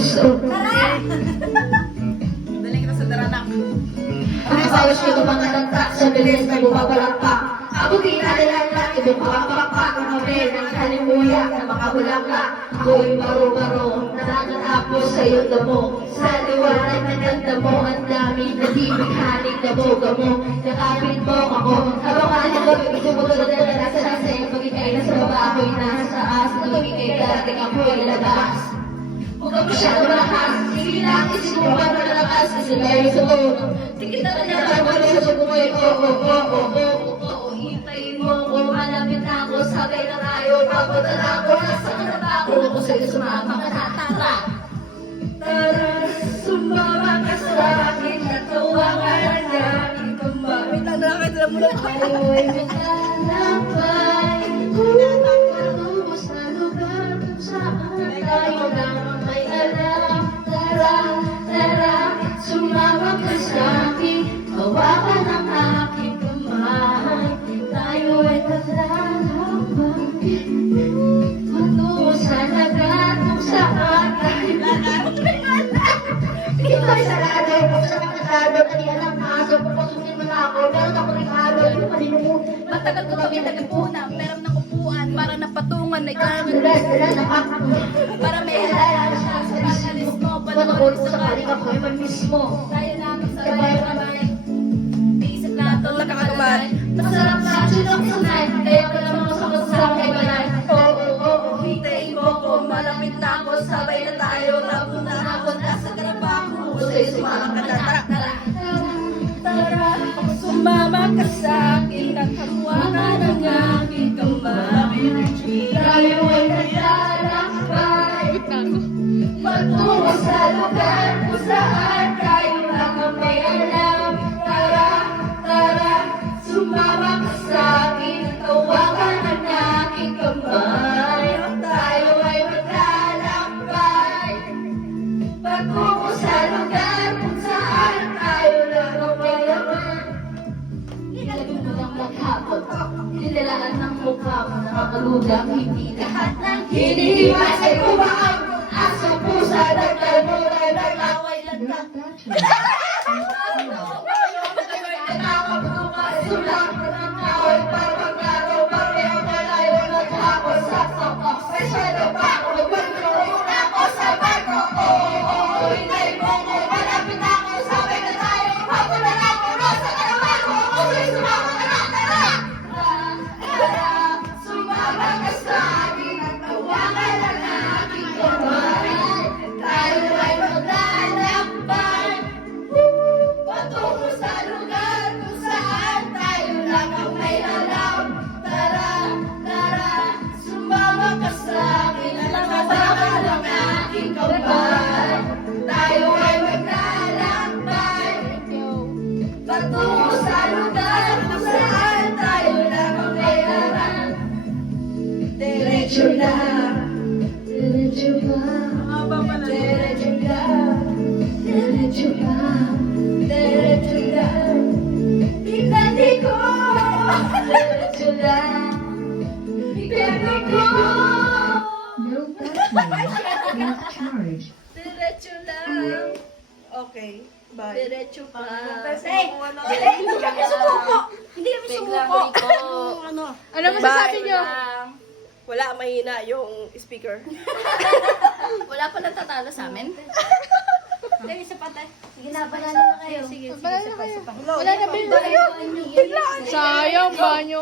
gusto. Tara! Daling kita sa daranak. Ang sawas niyo ng mga tagtak sa bilis na bumabalakpak. Ako kinalalang ibang makapakpak ang kapil ng kalimuya na makabulakla. Ako'y baro-baro, nakakatapos sa iyong damo. Sa liwanag ng ganda mo, ang dami na tibighanig na boga mo. Nakapit mo ako, habang alam ko, isumulod na nasa iyong pagkikay na sa baba ako'y nasa taas. At pagkikay darating ako'y labas. Huwag ka masyado malakas, sige lang, isip mo ba na lakas, kasi tayo sa tono. Tikita ka na lang, wala sa buhay, oo, hintayin mo ko, malapit na ako, sabay na tayo, papadala ko, nasa ka na ba ako, ako sa'yo sumama ka na, tara! Tara, sumama ka sa akin, natuwa ka na niya, ikaw ba? Wait lang, nakakita mo lang tayo, ay maglalakbay, patubos na lugar, kung saan tayo lang may alam, tara, tara, sumama ka sa akin, hawakan ang aking kamay, tayo ay maglalakbay, patungo sa lagat, kung saan tayo lang. Dito ay sarado, kung saan makasado, kaniyan ang aso, papasukin mo na ako, meron ako regalo, yung malilimutan. Matagal ko kami nag-ipunan, pero nakupuan, para napatungan na ikaw. Para may halala siya sa pag-alis mo, Panakot sa kaling ako'y mismo. tayo namin sabay-sabay. Iisip natin, nakakabay. Masarap na sinok sa night, kaya ka naman masakot sa aking balay. Oo, Hintayin mo ko, malapit na ako, sabay na tayo, napunta na ako, nasa karapa ako. Sa'yo sumama ka na, tara, tara. Tara, sumama ka sa akin, at hawakan ang aking kamay. tayo ay naglalakbay. Patungo sa lugar kung saan tayo lang ang may alam. Tara, tara, sumama ka sa akin, tawagan ang aking kamay. Tayo ay maglalakbay. Patungo sa lugar kung saan tayo lang ang may alam. Nilagyan mo ng maghapon, nilalaan ng mukha mo, nakakalugang hindi lahat ng hinihimas ay umaang aso pusa nagkalmuran nag-away lang na. Nakakabukas, sulang mo ng kahoy, parang laro, pareho malayo naghapon sa soko. Masyado pa ako, magpagturo na ako sa barko. Oo, hinay mo ko, malapit na ako, sabay na tayo, hapon na lang ako, nasa karawan ko, okay, sumama ka na, tara! Tara, sumama ka sa akin, at tawagan ang aking kamay. Tayo ay maglalakbay, patungo sa lugar kung saan tayo lang ang may alam. Tara, tara, sumama ka sa akin, at tawagan ang aking kamay. Tayo ay maglalakbay, patungo sa lugar kung saan tayo lang ang may alam. Diretso lang, diretso lang, diretso lang, diretso lang, diretso lang. Pinandi ko, diretso lang, pinandi ko. No battery. Not charged. Diretso lang. Okay, bye. Diretso pa. Hindi kami sumuko. Hindi kami sumuko. Ano Masasabi niyo? Wala, mahina yung speaker. Wala pa nagtatalo sa amin. Dahil isa pa tayo. Sige na, banana na kayo. Sige, Banana isa pa, kayo. isa pa. Wala na ba yung Biglaan. Sayang, banyo.